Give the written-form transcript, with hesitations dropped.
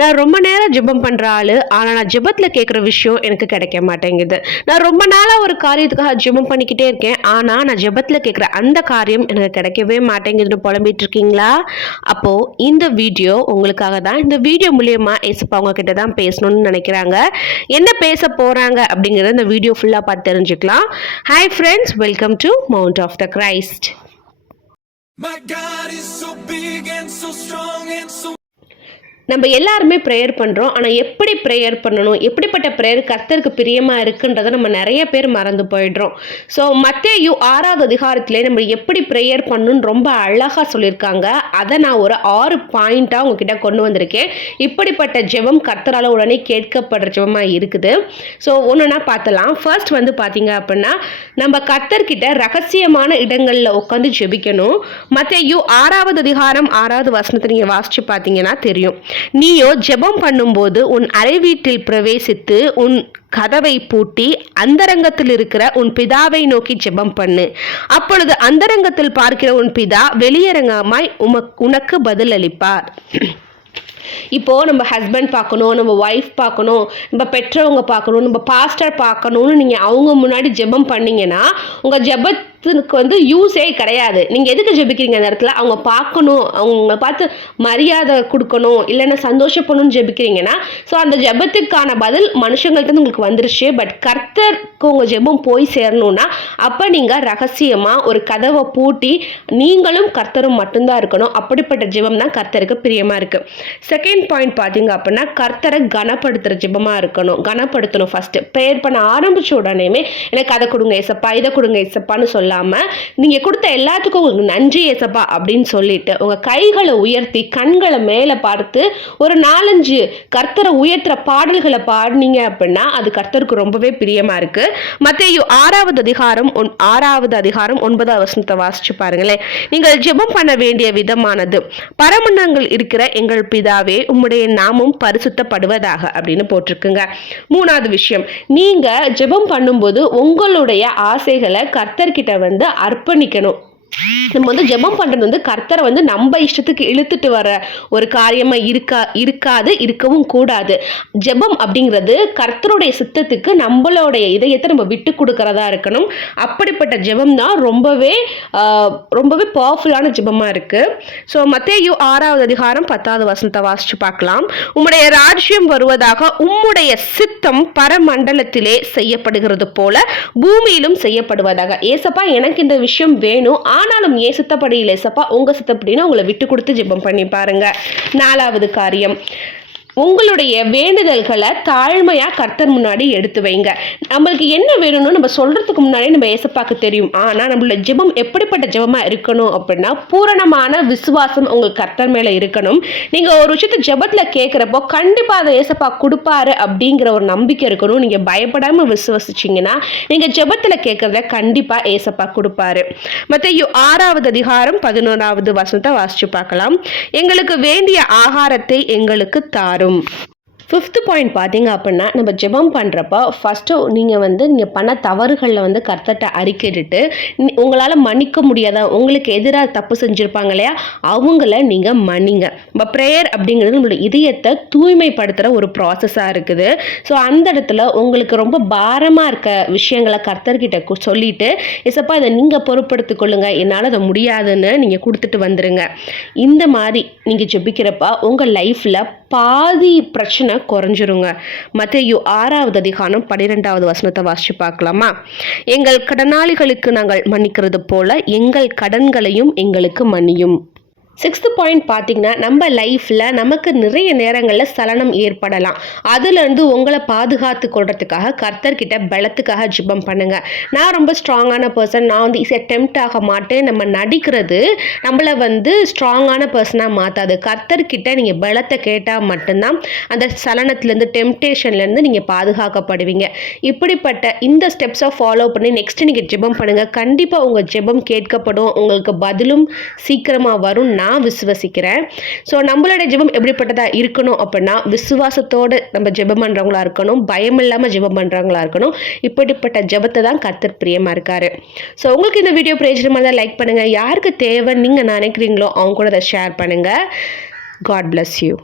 நான் ரொம்ப நேரம் ஜெபம் பண்ற ஆளு. ஆனா நான் ஜெபத்துல கேட்குற விஷயம் எனக்கு கிடைக்க மாட்டேங்குது. நான் ரொம்ப நாளா ஒரு காரியத்துக்காக ஜெபம் பண்ணிக்கிட்டே இருக்கேன். ஆனா நான் ஜெபத்துல கேட்குற அந்த காரியம் எனக்கு கிடைக்கவே மாட்டேங்குதுன்னு புலம்பிட்டு இருக்கீங்களா? அப்போ இந்த வீடியோ உங்களுக்காக தான். இந்த வீடியோ மூலியமா ஏசப்பா உங்ககிட்ட தான் பேசணும்னு நினைக்கிறாங்க. என்ன பேச போறாங்க அப்படிங்கறத இந்த வீடியோ ஃபுல்லா பார்த்து தெரிஞ்சுக்கலாம். Hi friends, welcome to mount of the Christ. My God is so big and so strong and so நம்ம எல்லாருமே ப்ரேயர் பண்ணுறோம். ஆனால் எப்படி ப்ரேயர் பண்ணணும், எப்படிப்பட்ட ப்ரேயர் கர்த்தருக்கு பிரியமாக இருக்குன்றதை நம்ம நிறைய பேர் மறந்து போயிடுறோம். ஸோ மத்தேயு 6வது அதிகாரத்திலே நம்ம எப்படி ப்ரேயர் பண்ணணும்னு ரொம்ப அழகாக சொல்லியிருக்காங்க. அதை நான் ஒரு 6 பாயிண்ட்டாக உங்ககிட்ட கொண்டு வந்திருக்கேன். இப்படிப்பட்ட ஜெபம் கர்த்தரால் உடனே கேட்கப்படுற ஜெபமாக இருக்குது. ஸோ ஒன்றுனா பார்த்தலாம். ஃபர்ஸ்ட் பார்த்தீங்க அப்படின்னா, நம்ம கர்த்தர்கிட்ட ரகசியமான இடங்களில் உட்காந்து ஜெபிக்கணும். மத்தேயு 6வது அதிகாரம் 6வது வசனத்தை நீங்கள் வாசித்து பார்த்தீங்கன்னா தெரியும். நீயோ ஜெபம் பண்ணும்போது உன் அறை வீட்டில் பிரவேசித்து உன் கதவை பூட்டி அந்தரங்கத்தில் இருக்கிற உன் பிதாவை நோக்கி ஜெபம் பண்ணு. அப்பொழுது அந்தரங்கத்தில் பார்க்கிற உன் பிதா வெளியரங்கமாய் உனக்கு பதில் அளிப்பார். இப்போ நம்ம ஹஸ்பண்ட் பார்க்கணும், நம்ம ஒய்ஃப் பார்க்கணும், நம்ம பெற்றவங்க பார்க்கணும், நம்ம பாஸ்டர் பார்க்கணும்னு நீங்கள் அவங்க முன்னாடி ஜெபம் பண்ணீங்கன்னா உங்கள் ஜெபத்துக்கு யூஸே கிடையாது. நீங்கள் எதுக்கு ஜெபிக்கிறீங்க? அந்த இடத்துல அவங்க பார்க்கணும், அவங்க பார்த்து மரியாதை கொடுக்கணும், இல்லைன்னா சந்தோஷப்படணும்னு ஜெபிக்கிறீங்கன்னா ஸோ அந்த ஜெபத்துக்கான பதில் மனுஷங்கள்ட்ட உங்களுக்கு வந்துருச்சு. பட் கர்த்தருக்கு உங்கள் ஜெபம் போய் சேரணும்னா அப்போ நீங்கள் ரகசியமாக ஒரு கதவை பூட்டி நீங்களும் கர்த்தரும் மட்டும்தான் இருக்கணும். அப்படிப்பட்ட ஜெபம் தான் கர்த்தருக்கு பிரியமாக இருக்குது. செகண்ட் பாயிண்ட் பார்த்தீங்க அப்படின்னா, கர்த்தரை கனப்படுத்துகிற ஜெபமாக இருக்கணும். கனப்படுத்தணும். ஃபஸ்ட்டு ப்ரேயர் பண்ண ஆரம்பித்த உடனேயுமே எனக்கு அதை கொடுங்க ஏசப்பா, இதை கொடுங்க ஏசப்பான்னு சொல்லாமல் நீங்கள் கொடுத்த எல்லாத்துக்கும் உங்களுக்கு நன்றி ஏசப்பா அப்படின்னு சொல்லிட்டு உங்கள் கைகளை உயர்த்தி கண்களை மேலே பார்த்து ஒரு 4-5 கர்த்தரை உயர்த்துற பாடல்களை பாடினீங்க அப்படின்னா அது கர்த்தருக்கு ரொம்பவே பிரியமாக இருக்குது. மத்தேயு 6வது அதிகாரம் 9வது வசனத்தை வாசிச்சு பாருங்களேன். நீங்கள் ஜெபம் பண்ண வேண்டிய விதமானது, பரமண்டலங்கள் இருக்கிற எங்கள் பிதாவே உம்முடைய நாமம் பரிசுத்தப்படுவதாக அப்படின்னு போட்டிருக்குங்க. 3வது விஷயம், நீங்க ஜெபம் பண்ணும்போது உங்களுடைய ஆசைகளை கர்த்தர்கிட்ட அர்ப்பணிக்கணும். நம்ம ஜெபம் பண்றது கர்த்தரை நம்ம இஷ்டத்துக்கு இழுத்துட்டு வர ஒரு காரியமா இருக்காது, இருக்கவும் கூடாது. ஜெபம் அப்படிங்கிறது கர்த்தருடைய சித்தத்துக்கு நம்மளுடைய இதயத்தை நம்ம விட்டு கொடுக்கறதா இருக்கணும். அப்படிப்பட்ட ஜெபம் தான் ரொம்பவே பவர்ஃபுல்லான ஜெபமா இருக்கு. ஸோ மத்தேயு 6வது அதிகாரம் 10வது வசனத்தை வாசிச்சு பார்க்கலாம். உம்முடைய ராஜ்யம் வருவதாக, உம்முடைய சித்தம் பரமண்டலத்திலே செய்யப்படுகிறது போல பூமியிலும் செய்யப்படுவதாக. ஏசப்பா எனக்கு இந்த விஷயம் வேணும், ஆனாலும் ஏன் சித்தப்படி இல்லை ஏசப்பா உங்க சித்தப்படின்னு உங்களை விட்டு கொடுத்து ஜெபம் பண்ணி பாருங்க. 4வது காரியம், உங்களுடைய வேண்டுதல்களை தாழ்மையாக கர்த்தர் முன்னாடி எடுத்து வைங்க. நம்மளுக்கு என்ன வேணும்னு நம்ம சொல்கிறதுக்கு முன்னாடி நம்ம ஏசப்பாக்கு தெரியும். ஆனால் நம்மளோட ஜெபம் எப்படிப்பட்ட ஜெபமாக இருக்கணும் அப்படின்னா, பூரணமான விசுவாசம் உங்களுக்கு கர்த்தர் மேலே இருக்கணும். நீங்கள் ஒரு விஷயத்தை ஜெபத்தில் கேட்குறப்போ கண்டிப்பாக அதை ஏசப்பா கொடுப்பாரு அப்படிங்கிற ஒரு நம்பிக்கை இருக்கணும். நீங்கள் பயப்படாமல் விசுவாசிச்சிங்கன்னா நீங்கள் ஜெபத்தில் கேட்குறத கண்டிப்பாக ஏசப்பா கொடுப்பாரு. மத்தேயு 6வது அதிகாரம் 11வது வசனத்தை வாசிச்சு பார்க்கலாம். எங்களுக்கு வேண்டிய ஆகாரத்தை எங்களுக்கு தாரும். 5th பாயிண்ட் பார்த்தீங்க அப்படின்னா, நம்ம ஜெபம் பண்ணுறப்ப ஃபஸ்ட்டு நீங்கள் பண்ண தவறுகளில் கர்த்தர்ட்ட அறிக்கையிட்டு உங்களால் மன்னிக்க முடியாத, உங்களுக்கு எதிராக தப்பு செஞ்சுருப்பாங்க இல்லையா, அவங்கள நீங்கள் மன்னிங்க. நம்ம ப்ரேயர் அப்படிங்கிறது நம்மளோட இதயத்தை தூய்மைப்படுத்துகிற ஒரு ப்ராசஸாக இருக்குது. ஸோ அந்த இடத்துல உங்களுக்கு ரொம்ப பாரமாக இருக்க விஷயங்களை கர்த்தர்கிட்ட சொல்லிட்டு ஏசப்பா இதை நீங்கள் பொறுப்படுத்திக் கொள்ளுங்க, என்னால் அதை முடியாதுன்னு நீங்கள் கொடுத்துட்டு வந்துடுங்க. இந்த மாதிரி நீங்கள் ஜெபிக்கிறப்ப உங்கள் லைஃப்பில் பாதி பிரச்சனை குறைஞ்சிருங்க. மத்தேயு 6வது அதிகாரம் 12வது வசனத்தை வாசிச்சு பார்க்கலாமா? எங்கள் கடனாளிகளுக்கு நாங்கள் மன்னிக்கிறது போல எங்கள் கடன்களையும் எங்களுக்கு மன்னியும். 6th பாயிண்ட் பார்த்தீங்கன்னா, நம்ம லைஃப்பில் நமக்கு நிறைய நேரங்களில் சலனம் ஏற்படலாம். அதுலேருந்து உங்களை பாதுகாத்து கொள்றதுக்காக கர்த்தர்கிட்ட பலத்துக்காக ஜெபம் பண்ணுங்க. நான் ரொம்ப ஸ்ட்ராங்கான பர்சன், நான் டெம்ப்ட் ஆக மாட்டேன், நம்ம நடிக்கிறது நம்மளை ஸ்ட்ராங்கான பர்சனாக மாற்றாது. கர்த்தர்கிட்ட நீங்கள் பலத்தை கேட்டால் மட்டும்தான் அந்த சலனத்துலேருந்து, டெம்ப்டேஷன்லேருந்து நீங்கள் பாதுகாக்கப்படுவீங்க. இப்படிப்பட்ட இந்த ஸ்டெப்ஸை ஃபாலோ பண்ணி நெக்ஸ்ட்டு நீங்கள் ஜெபம் பண்ணுங்கள். கண்டிப்பாக உங்கள் ஜெபம் கேட்கப்படும், உங்களுக்கு பதிலும் சீக்கிரமாக வரும். நான் விசுவசிக்கிறேன். ஸோ நம்மளோட ஜெபம் எப்படிப்பட்டதாக இருக்கணும் அப்படின்னா, விசுவாசத்தோடு நம்ம ஜெபம் பண்ணுறவங்களா இருக்கணும், பயம் இல்லாமல் ஜெபம் பண்ணுறவங்களா இருக்கணும். இப்படிப்பட்ட ஜெபத்தை தான் கர்த்தர் பிரியமாக இருக்காரு. ஸோ உங்களுக்கு இந்த வீடியோ பிரயோஜனமாக தான் லைக் பண்ணுங்கள். யாருக்கு தேவை நீங்கள் நினைக்கிறீங்களோ அவங்க கூட அதை ஷேர் பண்ணுங்கள். God bless you.